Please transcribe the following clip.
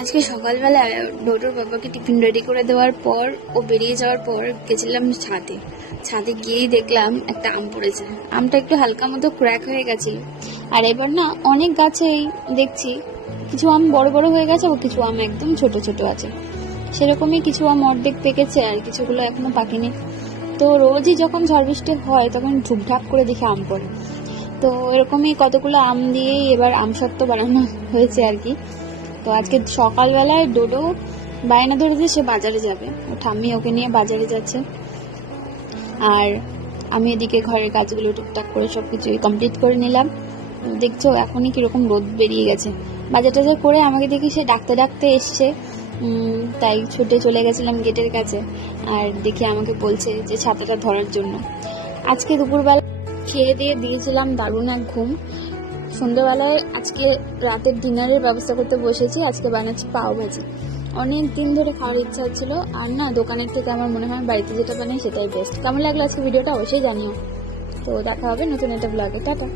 আজকে সকালবেলা ডোডোর বাবাকে টিফিন রেডি করে দেওয়ার পর ও বেরিয়ে যাওয়ার পর গেছিলাম ছাদে। ছাদে গিয়েই দেখলাম একটা আম পড়েছে। আমটা একটু হালকা মতো ক্র্যাক হয়ে গেছিল। আর এবার না অনেক গাছেই দেখছি কিছু আম বড় বড় হয়ে গেছে, ও কিছু আম একদম ছোট ছোট আছে। সেরকমই কিছু আম অর্ধেক পেকেছে আর কিছুগুলো এখনো পাকেনি। তো রোজই যখন ঝড় বৃষ্টি হয় তখন ঝুপঝাপ করে দেখে আম পড়ে। তো এরকমই কতগুলো আম দিয়েই এবার আমসত্ত্ব বানানো হয়েছে আর কি। তো আজকে সকালবেলায় ডোডো বায়না ধরেছে সে বাজারে যাবে, ও ঠাম্মি ওকে নিয়ে বাজারে যাচ্ছে। আর আমি এদিকে ঘরের কাজগুলো টুকটাক করে সবকিছু কমপ্লিট করে নিলাম। দেখছো এখনই কিরকম রোদ বেরিয়ে গেছে। বাজার টাজার করে আমাকে দেখি সে ডাকতে ডাকতে এসছে, তাই ছুটে চলে গেছিলাম গেটের কাছে। আর দেখি আমাকে বলছে যে ছাতাটা ধরার জন্য। আজকে দুপুরবেলা খেয়ে দিয়ে দিয়েছিলাম দারুণ এক ঘুম। সন্ধ্যাবেলায় আজকে রাতের ডিনারের ব্যবস্থা করতে বসেছি। আজকে বানাচ্ছি পাও ভাজি। অনেক দিন ধরে খাওয়ার ইচ্ছা ছিল, আর না দোকানের থেকে আমার মনে হয় বাড়িতে যেটা বানাই সেটাই বেস্ট। কেমন লাগলো আজকে ভিডিওটা অবশ্যই জানিও। তো দেখা হবে নতুন একটা ব্লগে। টাটা।